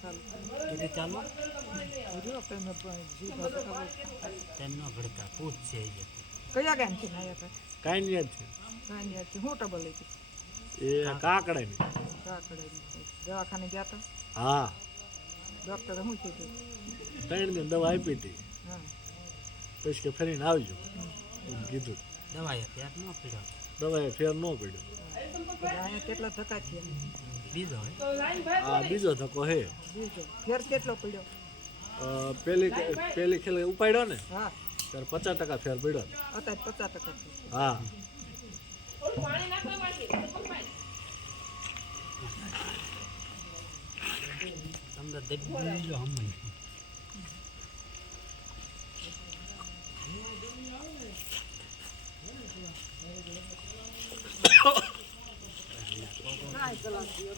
ચાલો કયા ગામથી આવ્યા હતા? કાંઈ નહીં છે કાંઈ હું ટબલ લીધી એ કાકડાની. કાકડાની દવાખાને ગયા હતા? હા ડૉક્ટરે શું કીધું? 3 દિન દવા આપી હતી, હા પછી કે ફરીને આવજો એમ કીધું. દવાએ ફેર ન પીડ્યો. દવાએ ફેર ન પડ્યો. અહીંયા કેટલા ધક્કા થયા? બીજો આ બીજો ધક્કો હે. બીજો ફેર કેટલો પડ્યો? પેલી ખેલે ઉપાડ્યો ને હા ત્યારે 50% ફેર પડ્યો. અત્યારે 50% છે. હા તમને દબી જો હમણાં કાંઈ કલાક થયો,